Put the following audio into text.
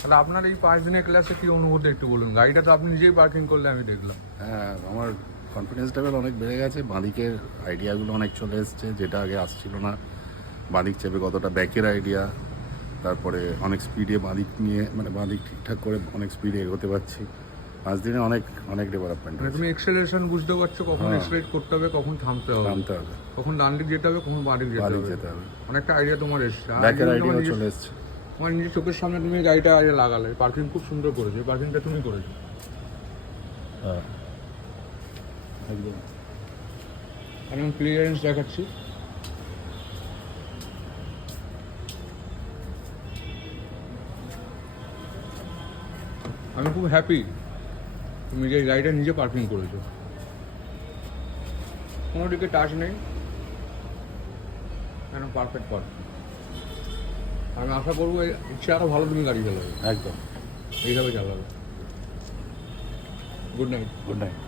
তাহলে আপনার এই 5 দিনের ক্লাসে কি অনুভূতি একটু বলুন। গাড়িটা তো আপনি নিজেই পার্কিং করলে আমি দেখলাম। হ্যাঁ, আমার কনফিডেন্স লেভেল অনেক বেড়ে গেছে। বাঁদিকের আইডিয়াগুলো অনেক চলে এসছে, যেটা আগে আসছিল না। বাঁদিক চেপে কতটা ব্যাকের আইডিয়া, তারপরে অনেক স্পিডে বাঁদিক নিয়ে, মানে বাঁদিক ঠিকঠাক করে অনেক স্পিডে এগোতে পারছি। 5 দিনে অনেক অনেক ডেভেলপমেন্ট মানে হয়েছে। তুমি এক্সেলারেশন বুঝতে পারছো, কখন হ্যাঁ। এক্সেলারেট করতে হবে, কখন থামতে হবে, নামতে হবে, কখন ডান দিক যেতে হবে, কখন বাঁ দিক যেতে বাঁদিক হবে। যেতে হবে, অনেকটা আইডিয়া তোমার এসছে। আর ব্যাকের তুমি আইডিয়াও তোমার চলে এসছে। তোমার নিজের চোখের সামনে তুমি গাড়িটা আগে লাগালে, পার্কিং খুব সুন্দর করেছো। পার্কিংটা তুমি করেছো। হ্যাঁ, একদম। আমি ক্লিয়ারেন্স দেখাচ্ছি। আমি খুব হ্যাপি তুমি যে গাড়িটা নিজে পার্কিং করেছো, কোনো দিকে টাচ নেই, কেন পারফেক্ট পার্কিং। আমি আশা করবো ইচ্ছে আরও ভালো তুমি গাড়ি চালাবে, একদম। এইভাবে চালাবে। Good night. Good night.